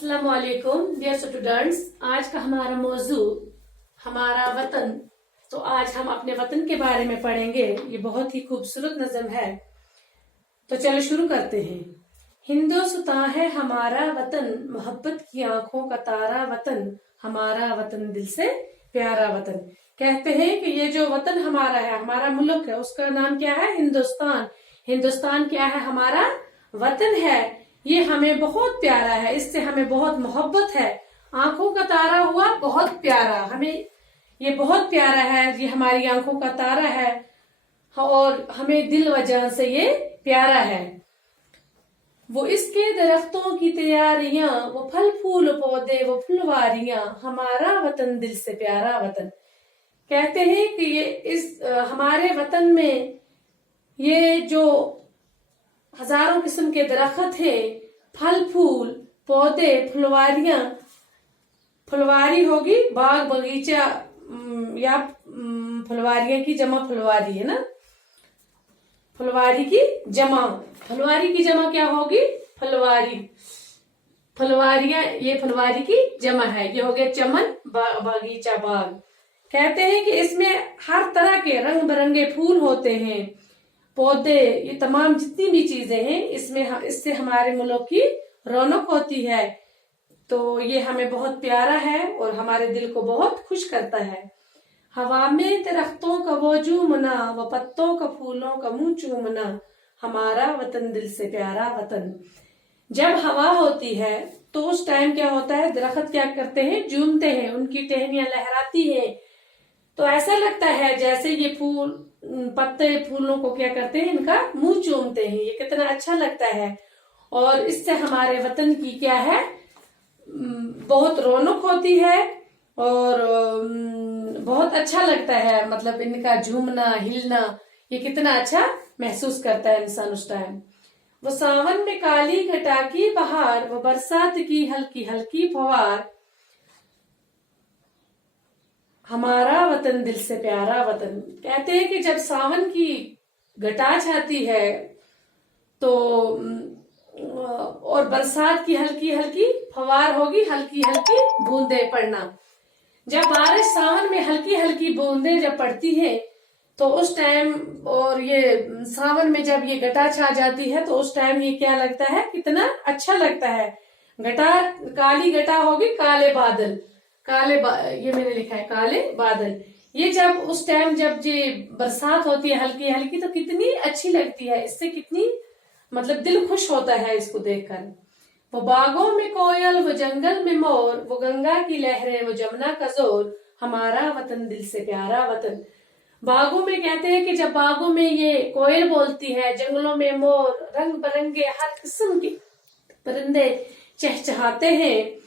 अस्सलामुअलैकुम dear students. आज का हमारा मौजू हमारा वतन। तो आज हम अपने वतन के बारे में पढ़ेंगे। ये बहुत ही खूबसूरत नज़म है। तो चलो शुरू करते हैं। हिंदुस्तां है हमारा वतन, मोहब्बत की आंखों का तारा वतन, हमारा वतन दिल से प्यारा वतन। कहते हैं कि ये जो वतन हमारा है, हमारा मुल्क है, उसका नाम क्या है? हिंदुस्तान। हिंदुस्तान क्या है? हमारा वतन है। ये हमें बहुत प्यारा है, इससे हमें बहुत मोहब्बत है। आंखों का तारा हुआ बहुत प्यारा, हमें ये बहुत प्यारा है। ये हमारी आंखों का तारा है और हमें दिल व जान से ये प्यारा है। वो इसके दरख्तों की तैयारियां, वो फल फूल पौधे, वो फुलवारियां, हमारा वतन दिल से प्यारा वतन। कहते हैं कि ये इस हमारे वतन में ये जो हजारों किस्म के दरख्त है, फल फूल पौधे, फुलवारियां, फुलवारी होगी बाग बगीचा या फुलवारियां की जमा फुलवारी है ना, फुलवारी की जमा, फुलवारी की जमा क्या होगी? फुलवारी। फुलवारियां ये फुलवारी की जमा है। ये हो गया चमन बगीचा बाग। कहते हैं कि इसमें हर तरह के रंग बिरंगे फूल होते हैं, पौधे, ये तमाम जितनी भी चीजें हैं इसमें इससे हमारे मुल्क की रौनक होती है। तो ये हमें बहुत प्यारा है और हमारे दिल को बहुत खुश करता है। हवा में दरख्तों का वो जूमना, वो पत्तों का फूलों का मुंह चूमना, हमारा वतन दिल से प्यारा वतन। जब हवा होती है तो उस टाइम क्या होता है? दरख्त क्या करते हैं? झूमते हैं, उनकी टहनियां लहराती हैं। तो ऐसा लगता है जैसे ये फूल पत्ते फूलों को क्या करते हैं? इनका मुंह चूमते हैं। ये कितना अच्छा लगता है और इससे हमारे वतन की क्या है? बहुत रौनक होती है और बहुत अच्छा लगता है। मतलब इनका झूमना हिलना, ये कितना अच्छा महसूस करता है इंसान उस टाइम। वो सावन में काली घटा की बहार, वो बरसात की हल्की हल्की फवार, हमारा वतन दिल से प्यारा वतन। कहते हैं कि जब सावन की घटा छाती है तो और बरसात की हल्की हल्की फवार होगी, हल्की हल्की बूंदे पड़ना। जब बारिश सावन में हल्की हल्की बूंदे जब पड़ती है तो उस टाइम, और ये सावन में जब ये घटा छा जाती है तो उस टाइम ये क्या लगता है? कितना अच्छा लगता है। घटा, काली घटा होगी, काले बादल, ये मैंने लिखा है काले बादल। ये जब उस टाइम जब ये बरसात होती है हल्की हल्की तो कितनी अच्छी लगती है। इससे कितनी मतलब दिल खुश होता है इसको देखकर। वो बागों में कोयल, वो जंगल में मोर, वो गंगा की लहरें, वो जमुना का जोर, हमारा वतन दिल से प्यारा वतन। बागों में कहते हैं कि जब बागों में ये कोयल बोलती है, जंगलों में मोर, रंग बिरंगे हर किस्म के परिंदे चहचहाते हैं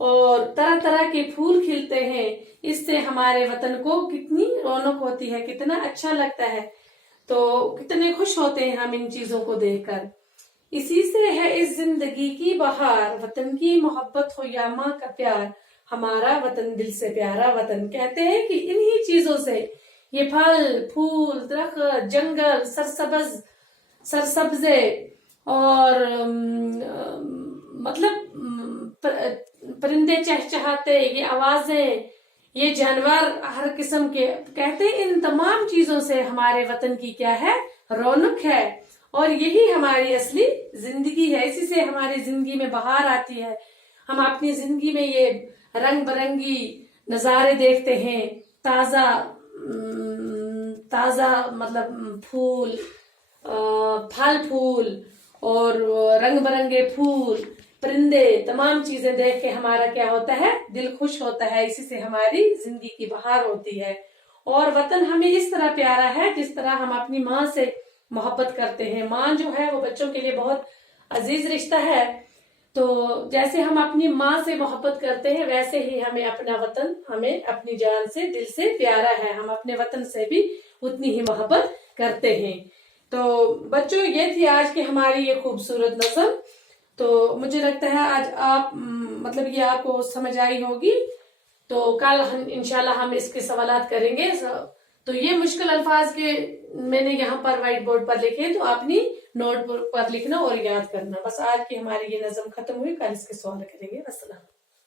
और तरह तरह के फूल खिलते हैं। इससे हमारे वतन को कितनी रौनक होती है, कितना अच्छा लगता है। तो कितने खुश होते हैं हम इन चीजों को देखकर। इसी से है इस जिंदगी की बहार, वतन की मोहब्बत हो या माँ का प्यार, हमारा वतन दिल से प्यारा वतन। कहते हैं कि इन्हीं चीजों से ये फल फूल दरख्त जंगल सरसब्जे और मतलब परिंदे चहचहाते, ये आवाजें, ये जानवर हर किस्म के, कहते हैं इन तमाम चीजों से हमारे वतन की क्या है? रौनक है और यही हमारी असली जिंदगी है। इसी से हमारी जिंदगी में बहार आती है। हम अपनी जिंदगी में ये रंग बिरंगी नजारे देखते हैं, ताजा मतलब फूल, फल फूल और रंग बिरंगे फूल, परिंदे, तमाम चीजें देख के हमारा क्या होता है? दिल खुश होता है। इसी से हमारी जिंदगी की बहार होती है। और वतन हमें इस तरह प्यारा है जिस तरह हम अपनी माँ से मोहब्बत करते हैं। माँ जो है वो बच्चों के लिए बहुत अजीज रिश्ता है। तो जैसे हम अपनी माँ से मोहब्बत करते हैं वैसे ही हमें अपना वतन, हमें अपनी जान से दिल से प्यारा है। हम अपने वतन से भी उतनी ही मोहब्बत करते हैं। तो बच्चों ये थी आज की हमारी ये खूबसूरत नज़म। तो मुझे लगता है आज आप मतलब ये आपको समझ आई होगी। तो कल हम इंशाल्लाह हम इसके सवालात करेंगे। तो ये मुश्किल अल्फाज के मैंने यहाँ पर व्हाइट बोर्ड पर लिखे, तो अपनी नोट पर लिखना और याद करना। बस आज की हमारी ये नज़म खत्म हुई, कल इसके सवाल करेंगे। अस्सलाम।